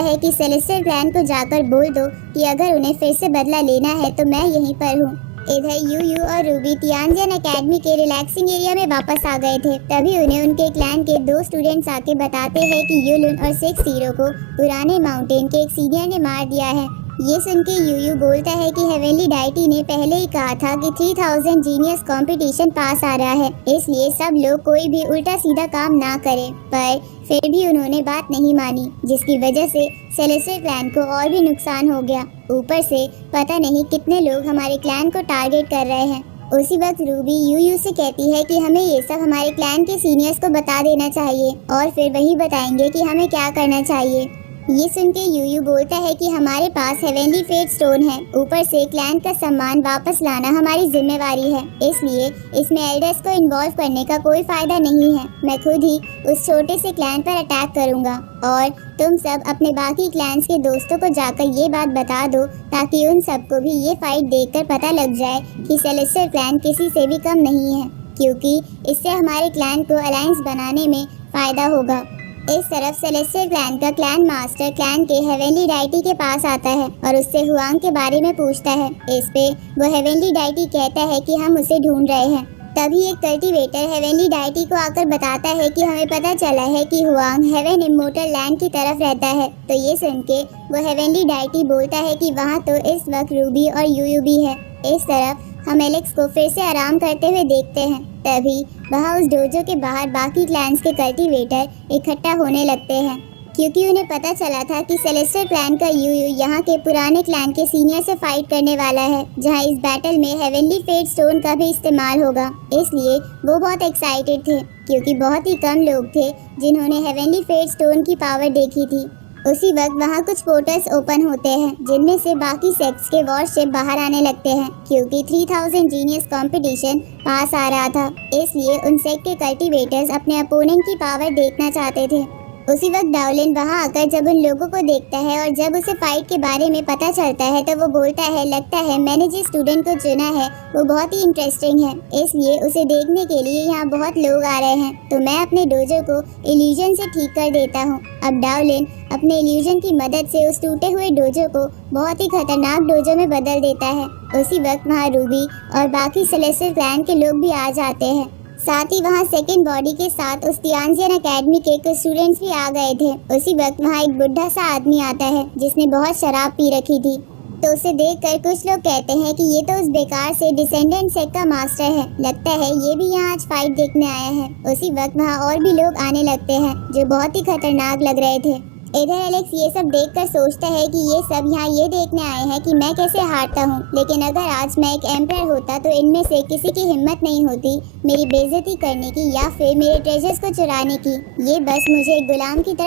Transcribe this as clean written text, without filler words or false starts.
है कि celestial clan को जाकर बोल दो कि अगर उन्हें फिर से बदला लेना है तो मैं यहीं पर हूँ। इधर यूयू और रूबी तियानजियन एकेडमी के रिलैक्सिंग एरिया में वापस आ गए थे। तभी उन्हें उनके क्लैन के 2 स्टूडेंट्स आके बताते हैं कि युलुन और 6 ज़ीरो को पुराने माउंटेन के एक सीनियर ने मार दिया है। ये सुन के यूयू बोलता है कि हेवनली डाइटी ने पहले ही कहा था कि 3000 जीनियस कंपटीशन पास आ रहा है, इसलिए सब लोग कोई भी उल्टा सीधा काम ना करें। पर फिर भी उन्होंने बात नहीं मानी, जिसकी वजह से सेलेस्टियल क्लैन को और भी नुकसान हो गया। ऊपर से पता नहीं कितने लोग हमारे क्लैन को टारगेट कर रहे हैं। उसी वक्त रूबी यूयू से कहती है कि हमें ये सब हमारे क्लैन के सीनियर्स को बता देना चाहिए और फिर वही बताएंगे कि हमें क्या करना चाहिए। ये सुन के यूयू बोलता है कि हमारे पास हेवनली फेट स्टोन है, ऊपर से क्लैन का सम्मान वापस लाना हमारी जिम्मेवारी है, इसलिए इसमें एल्डर्स को इन्वॉल्व करने का कोई फायदा नहीं है। मैं खुद ही उस छोटे से क्लैन पर अटैक करूंगा और तुम सब अपने बाकी क्लैन्स के दोस्तों को जाकर ये बात बता दो ताकि उन सबको भी ये फाइट देखकर पता लग जाए कि सेलेस्टियल क्लैन किसी से भी कम नहीं है, क्योंकि इससे हमारे क्लैन को अलायंस बनाने में फायदा होगा। इस तरफ सेलेस्टियल क्लैन का क्लैन मास्टर क्लैन के हेवनली डाइटी के पास आता है और उससे हुआंग के बारे में पूछता है। इस पे वो हेवनली डाइटी कहता है कि हम उसे ढूंढ रहे हैं। तभी एक कल्टीवेटर हेवनली डाइटी को आकर बताता है कि हमें पता चला है कि हुआंग हेवन इमोर्टल लैंड की तरफ रहता है। तो ये सुन के वो हेवनली डाइटी बोलता है कि वहाँ तो इस वक्त रूबी और यूयू भी है। इस तरफ हम एलेक्स को फिर से आराम करते हुए देखते हैं। तभी वहाँ उस डोजो के बाहर बाकी क्लैन्स के कल्टीवेटर इकट्ठा होने लगते हैं, क्योंकि उन्हें पता चला था कि सेलेस्टियल क्लैन का यूयू यहाँ के पुराने क्लैन के सीनियर से फाइट करने वाला है, जहाँ इस बैटल में हेवनली फेट स्टोन का भी इस्तेमाल होगा। इसलिए वो बहुत एक्साइटेड थे, क्योंकि बहुत ही कम लोग थे जिन्होंने हेवनली फेट स्टोन की पावर देखी थी। उसी वक्त वहाँ कुछ पोर्टल्स ओपन होते हैं, जिनमें से बाकी सेक्ट्स के वॉरशिप बाहर आने लगते हैं, क्योंकि 3000 जीनियस कंपटीशन पास आ रहा था। इसलिए उन सेक्ट के कल्टीवेटर्स अपने अपोनेंट की पावर देखना चाहते थे। उसी वक्त डाउलिन वहाँ आकर जब उन लोगों को देखता है और जब उसे फाइट के बारे में पता चलता है तो वो बोलता है, लगता है मैंने जिस स्टूडेंट को चुना है वो बहुत ही इंटरेस्टिंग है, इसलिए उसे देखने के लिए यहाँ बहुत लोग आ रहे हैं, तो मैं अपने डोजो को इल्यूजन से ठीक कर देता हूँ। अब डाउलिन अपने इल्यूजन की मदद से उस टूटे हुए डोजो को बहुत ही खतरनाक डोजो में बदल देता है। उसी वक्त वहाँ रूबी और बाकी सेलेस्टियल क्लैन के लोग भी आ जाते हैं। साथ ही वहाँ सेकंड बॉडी के साथ उस तियानजियन एकेडमी के कुछ स्टूडेंट्स भी आ गए थे। उसी वक्त वहाँ एक बुढ़ा सा आदमी आता है जिसने बहुत शराब पी रखी थी। तो उसे देखकर कुछ लोग कहते हैं कि ये तो उस बेकार से डिसेंडेंट सेक्ट का मास्टर है, लगता है ये भी यहाँ आज फाइट देखने आया है। उसी वक्त वहाँ और भी लोग आने लगते हैं जो बहुत ही खतरनाक लग रहे थे। इधर एलेक्स ये सब देखकर सोचता है कि ये सब यहाँ ये देखने आए हैं कि मैं कैसे हारता हूँ, लेकिन अगर आज मैं एक एम्पायर होता तो इनमें से किसी की हिम्मत नहीं होती मेरी बेइज्जती करने की या फिर मेरे ट्रेजर्स को चुराने की। ये बस मुझे एक गुलाम की तरह